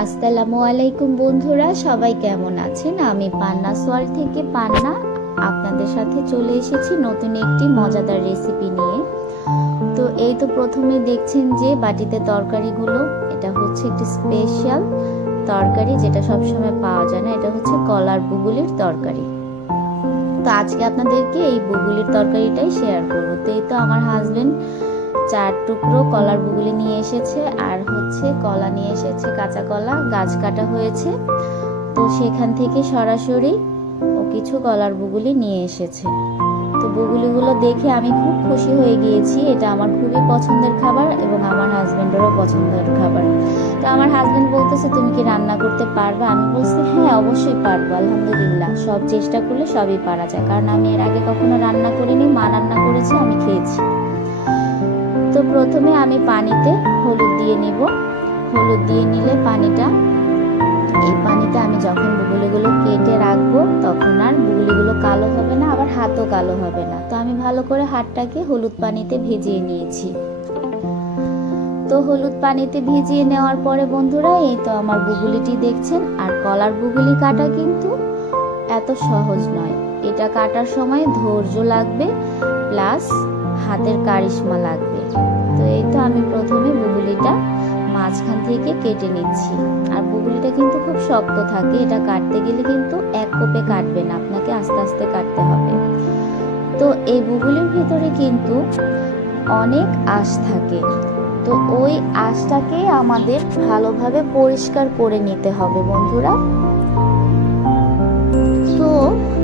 আসসালামু আলাইকুম বন্ধুরা, সবাই কেমন আছেন? আমি পান্না সোয়াল থেকে পান্না আপনাদের সাথে চলে এসেছি নতুন একটি মজাদার রেসিপি নিয়ে। তো এই তো প্রথমে দেখছেন যে বাটিতে তরকারিগুলো, এটা হচ্ছে একটি স্পেশাল তরকারি যেটা সবসময় পাওয়া যায় না। এটা হচ্ছে কলার বুগুলির তরকারি। তো আজকে আপনাদেরকে এই বুগুলির তরকারিটাই শেয়ার করবো। তো এই তো আমার হাজবেন্ড 4 টুকরো কলার বুগুলি নিয়ে এসেছে, আর হচ্ছে কলা নিয়ে এসেছে, কাঁচা কলা গাছ কাটা হয়েছে। তো সেখান থেকে সরাসরি ও কিছু কলার বুগুলি নিয়ে এসেছে। তো বুগুলিগুলো দেখে আমি খুব খুশি হয়ে গিয়েছি। এটা আমার খুবই পছন্দের খাবার এবং আমার হাজবেন্ডেরও পছন্দের খাবার। তো আমার হাজবেন্ড বলতেছে, তুমি কি রান্না করতে পারবে? আমি বলছি হ্যাঁ, অবশ্যই পারবো, আলহামদুলিল্লাহ, সব চেষ্টা করলে সবই পারা যায়। কারণ আমি এর আগে কখনো রান্না করিনি, মা রান্না করেছে, আমি খেয়েছি। তো প্রথমে আমি পানিতে হলুদ দিয়ে নিব। হলুদ দিয়ে নিলে এই পানিতে আমি যখন বুগুলিগুলো কেটে রাখবো তখন আর বুগুলিগুলো কালো হবে না, আবার হাতও কালো হবে না। তো আমি ভালো করে হাতটাকে হলুদ পানিতে ভিজিয়ে নিয়েছি। তো হলুদ পানিতে ভিজিয়ে নেওয়ার পরে বন্ধুরা, এই তো আমার বুগুলিটি দেখছেন। আর কলার বুগুলি কাটা কিন্তু এত সহজ নয়। এটা কাটার সময় ধৈর্য লাগবে, প্লাস হাতের কারিশমা লাগবে। তো এই তো আমি প্রথমে বুগুলিটা মাঝখান থেকে কেটে নিচ্ছি। আর বুগুলিটা কিন্তু খুব শক্ত থাকে, এটা কাটতে গেলে কিন্তু এক কোপে কাটবে না, আপনাকে আস্তে আস্তে কাটতে হবে। তো এই বুগুলির ভিতরে কিন্তু অনেক আঁশ থাকে। তো ওই আঁশটাকে আমাদের ভালোভাবে পরিষ্কার করে নিতে হবে বন্ধুরা। তো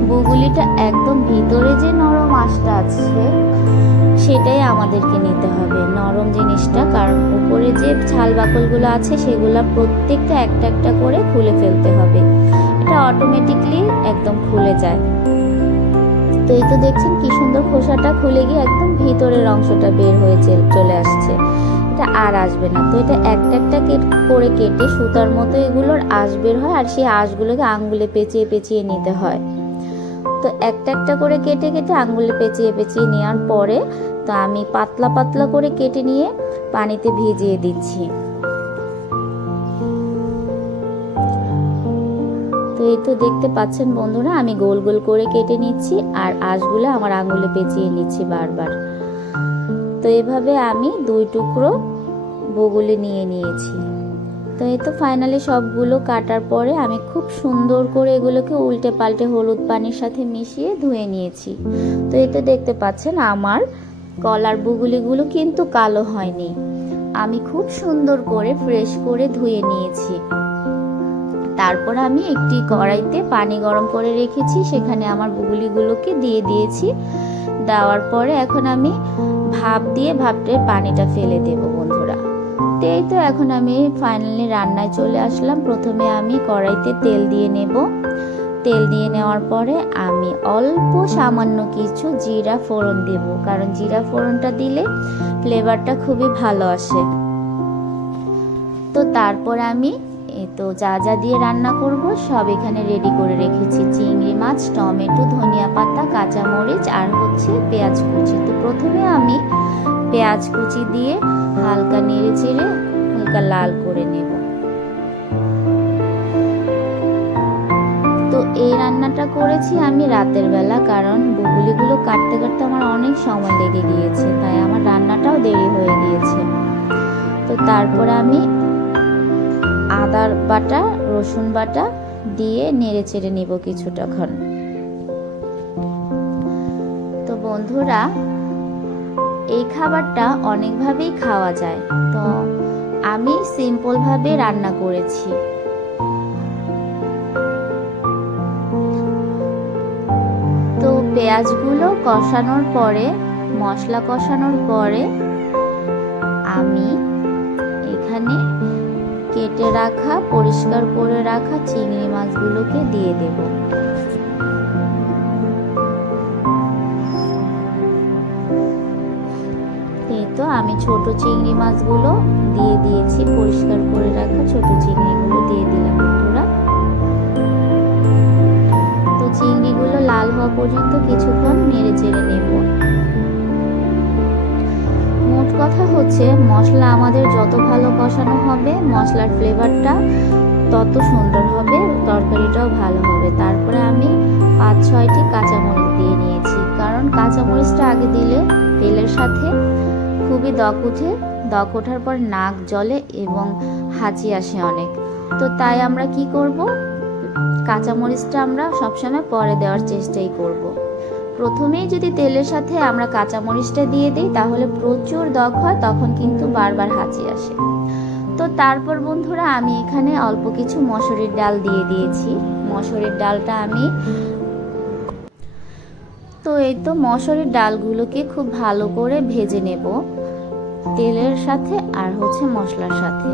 বুগুলিটা একদম ভিতরে যে নরম আঁশটা আছে সেটাই আমাদেরকে নিতে হবে, নরম জিনিসটা। কারণ উপরে যে ছাল বাকলগুলো আছে সেগুলো প্রত্যেকটা একটা একটা করে খুলে ফেলতে হবে। এটা অটোমেটিকলি একদম খুলে যায়। তো এই তো দেখছেন কি সুন্দর খোসাটা খুলে গিয়ে একদম ভিতরের অংশটা বের হয়ে চলে আসছে। এটা আর আসবে না। তো এটা একটা একটা করে কেটে সুতার মতো এগুলোর আঁশ বের হয়, আর সেই আঁশগুলোকে আঙ্গুলে পেঁচিয়ে পেঁচিয়ে নিতে হয়। তো একটা একটা করে কেটে কেটে আঙ্গুলে পেঁচিয়ে পেঁচিয়ে নেওয়ার পরে তো আমি পাতলা পাতলা করে কেটে নিয়ে পানিতে ভিজিয়ে দিচ্ছি। তো এই তো দেখতে পাচ্ছেন বন্ধুরা, আমি গোল গোল করে কেটে নিচ্ছি আর আঁশগুলো আমার আঙ্গুলে পেঁচিয়ে নিচ্ছি বারবার। তো এভাবে আমি 2 টুকরো বুগুলি নিয়ে নিয়েছি। তো এই তো ফাইনালি সবগুলো কাটার পরে আমি খুব সুন্দর করে এগুলোকে উল্টে পাল্টে হলুদ পানির সাথে মিশিয়ে ধুয়ে নিয়েছি। তো এই তো দেখতে পাচ্ছেন আমার কলার বুগুলিগুলো কিন্তু কালো হয়নি, আমি খুব সুন্দর করে ফ্রেশ করে ধুয়ে নিয়েছি। তারপর আমি একটি কড়াইতে পানি গরম করে রেখেছি, সেখানে আমার বুগুলিগুলোকে দিয়ে দিয়েছি। দেওয়ার পরে এখন আমি ভাপ দিয়ে ভাপটের পানিটা ফেলে দেব বন্ধুরা। তো এই তো এখন আমি ফাইনালি রান্নায় চলে আসলাম। প্রথমে আমি কড়াইতে তেল দিয়ে নেব। তেল দিয়ে নেওয়ার পরে আমি অল্প সামান্য কিছু জিরা ফোড়ন দেব, কারণ জিরা ফোড়নটা দিলে ফ্লেভারটা খুবই ভালো আসে। তো তারপর আমি তো যা যা দিয়ে রান্না করব সব এখানে রেডি করে রেখেছি। চিংড়ি মাছ, টমেটো, ধনিয়া পাতা, কাঁচামরিচ আর হচ্ছে পেঁয়াজ কুচি। তো প্রথমে আমি পেঁয়াজ কুচি দিয়ে হালকা নেড়ে চেড়ে হালকা লাল করে নেব। তো এই রান্নাটা করেছি আমি রাতের বেলা, কারণ বুগুলিগুলো কাটতে কাটতে আমার অনেক সময় লেগে গিয়েছে, তাই আমার রান্নাটাও দেরি হয়ে গিয়েছে। তো তারপর আমি আদা বাটা, রসুন বাটা দিয়ে নেড়ে চেড়ে নিব কিছুটাক্ষণ। তো বন্ধুরা, এই খাবারটা অনেকভাবেই খাওয়া যায়, তো আমি সিম্পল ভাবে রান্না করেছি। তো পেঁয়াজগুলো কষানোর পরে, মশলা কষানোর পরে আমি এখানে কেটে রাখা, পরিষ্কার করে রাখা চিংড়ি মাছগুলোকে দিয়ে দেব। এই তো আমি ছোট চিংড়ি মাছগুলো দিয়ে দিয়েছি, পরিষ্কার করে রাখা ছোট চিংড়িগুলো দিয়ে দিলাম বন্ধুরা। তো চিংড়িগুলো লাল হওয়া পর্যন্ত কিছুক্ষণ নেড়ে চেড়ে নেব। মোট কথা হচ্ছে মশলা আমাদের যত ভালো কষানো হবে, মশলার ফ্লেভারটা তত সুন্দর হবে, তরকারিটাও ভালো হবে। তারপরে আমি 5-6টি কাঁচামরিচ দিয়ে নিয়েছি, কারণ কাঁচামরিচটা আগে দিলে তেলের সাথে খুবই দক ওঠার পর নাক জ্বলে এবং হাঁচি আসে অনেক। তো তাই আমরা কি করব, কাঁচামরিচটা আমরা সবসময় পরে দেওয়ার চেষ্টাই করব। প্রথমেই যদি তেলের সাথে আমরা কাঁচামরিচটা দিয়ে দিই তাহলে প্রচুর দক হয়, তখন কিন্তু বারবার হাঁচি আসে। তো তারপর বন্ধুরা আমি এখানে অল্প কিছু মসুরির ডাল দিয়ে দিয়েছি। মসুরির ডালটা এই তো মসুরির ডালগুলোকে খুব ভালো করে ভেজে নেব তেলের সাথে আর মশলার সাথে।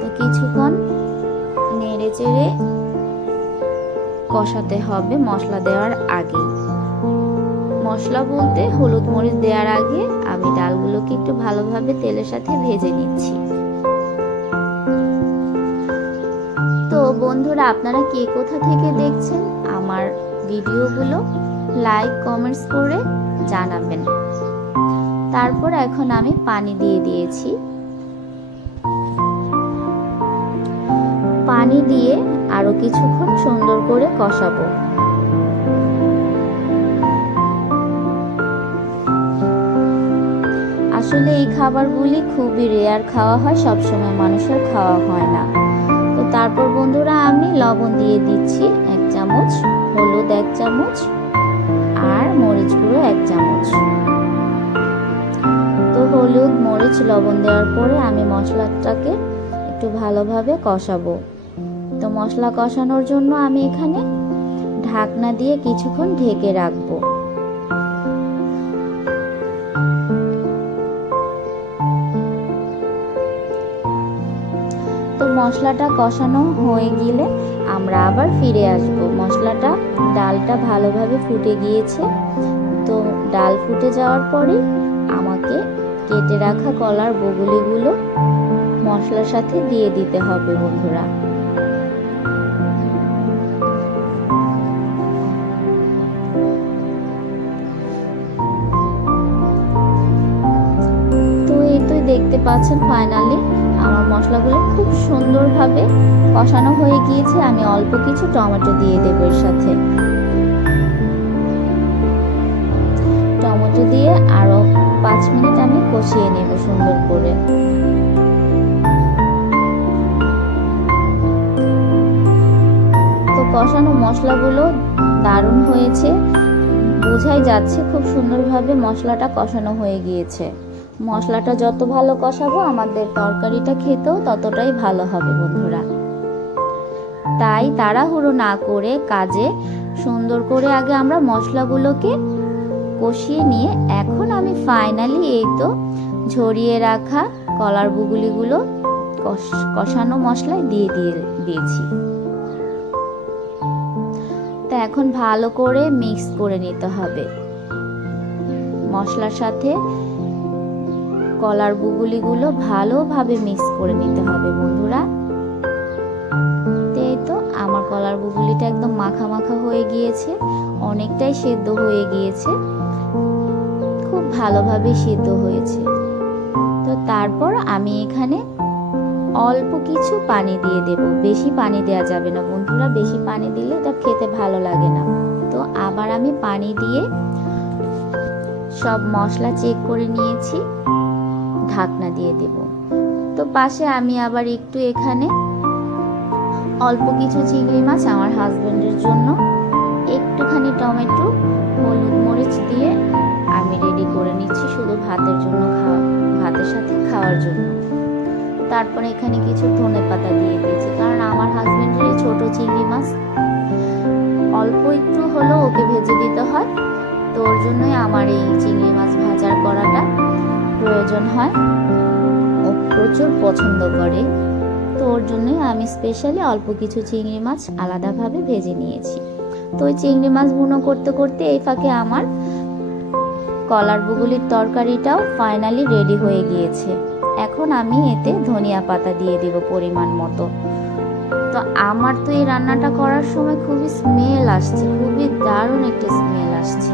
তো কিছুক্ষণ নেড়ে চেড়ে কষাতে হবে মশলা দেওয়ার আগে। মশলা বলতে হলুদ মরিচ দেওয়ার আগে আমি ডালগুলোকে একটু ভালোভাবে তেলের সাথে ভেজে নিচ্ছি। তো বন্ধুরা আপনারা কে কোথা থেকে দেখছেন আমার ভিডিওগুলো লাইক কমেন্টস করে জানাবেন। তারপর এখন আমি পানি দিয়ে দিয়েছি। পানি দিয়ে আরো কিছুক্ষণ সুন্দর করে কষাবো। আসলে এই খাবারগুলি খুবই রেয়ার খাওয়া হয়, সবসময় মানুষের খাওয়া হয় না। তো তারপর বন্ধুরা আমি লবণ দিয়ে দিচ্ছি 1 চামচ, হলুদ 1 চামচ আর মরিচ গুঁড়ো 1 চামচ। তো হলুদ মরিচ লবণ দেওয়ার পরে আমি মশলাটাকে একটু ভালোভাবে কষাবো। তো মশলা কষানোর জন্য আমি এখানে ঢাকনা দিয়ে কিছুক্ষণ ঢেকে রাখবো। তো মশলাটা কষানো হয়ে গেলে আমরা আবার ফিরে আসব। ডালটা ভালোভাবে ফুটে গিয়েছে। তো ডাল ফুটে যাওয়ার পরে আমাকে কেটে রাখা কলার বগুলিগুলো মশলার সাথে দিয়ে দিতে হবে বন্ধুরা। তো এই তো দেখতে পাচ্ছেন ফাইনালি আমার মশলাগুলো খুব সুন্দরভাবে কষানো হয়ে গিয়েছে। আমি অল্প কিছু টমেটো দিয়ে দেব এর সাথে। টমেটো দিয়ে আরো 5 মিনিট আমি কষিয়ে নেব সুন্দর করে। তো কষানো মশলাগুলো দারুণ হয়েছে, বোঝাই যাচ্ছে খুব সুন্দরভাবে মশলাটা কষানো হয়ে গিয়েছে। মশলাটা যত ভালো কষাবো আমাদের তরকারিটা খেতেও ততটাই ভালো হবে বন্ধুরা। তাই তাড়াহুড়ো না করে কাজে সুন্দর করে আগে আমরা মশলাগুলোকে কষিয়ে নিয়ে এখন আমি ফাইনালি এই তো ঝরিয়ে রাখা কলার বুগুলিগুলো কষানো মশলায় দিয়েছি। তা এখন ভালো করে মিক্স করে নিতে হবে মশলার সাথে। কলার বুগুলিগুলো ভালোভাবে মিক্স করে নিতে হবে বন্ধুরা। এই তো আমার কলার বুগুলিটা একদম মাখা মাখা হয়ে গিয়েছে, অনেকটাই সেদ্ধ হয়ে গিয়েছে, খুব ভালোভাবে সেদ্ধ হয়েছে। তো তারপর আমি এখানে অল্প কিছু পানি দিয়ে দেব। বেশি পানি দেওয়া যাবে না বন্ধুরা, বেশি পানি দিলে এটা খেতে ভালো লাগে না। তো আবার আমি পানি দিয়ে সব মশলা চেক করে নিয়েছি, ঢাকনা দিয়ে দেব। তো পাশে আমি আবার একটু এখানে অল্প কিছু চিংড়ি মাছ আমার হাজবেন্ডের জন্য একটুখানি টমেটো হলুদ মরিচ দিয়ে আমি রেডি করে নিচ্ছি শুধু ভাতের সাথে খাওয়ার জন্য। তারপরে এখানে কিছু ধনেপাতা দিয়ে দিয়েছি, কারণ আমার হাজবেন্ডের এই ছোট চিংড়ি মাছ অল্প একটু হলেও ওকে ভেজে দিতে হয়। তো ওর জন্যই আমার এই চিংড়ি মাছ ভাজার করাটা প্রয়োজন হয়, ও প্রচুর পছন্দ করে। তো ওর জন্যই আমি স্পেশালি অল্প কিছু চিংড়ি মাছ আলাদাভাবে ভেজে নিয়েছি। তো ওই চিংড়ি মাছ ভুনো করতে করতে এই ফাঁকে আমার কলার বুগুলির তরকারিটাও ফাইনালি রেডি হয়ে গিয়েছে। এখন আমি এতে ধনিয়া পাতা দিয়ে দেব পরিমাণ মতো। তো আমার তো এই রান্নাটা করার সময় খুবই স্মেল আসছে, খুবই দারুণ একটা স্মেল আসছে।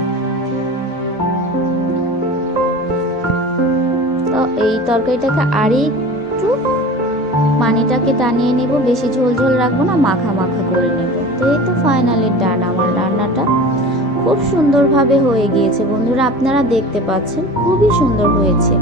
তো এই তরকারিটাকে আর একটু একটু পানিটাকে টানিয়ে নেব, বেশি ঝোল ঝোল রাখবো না, মাখা মাখা করে নেব। তো এই তো ফাইনালি ডান, আমার রান্নাটা খুব সুন্দরভাবে হয়ে গিয়েছে বন্ধুরা, আপনারা দেখতে পাচ্ছেন খুবই সুন্দর হয়েছে।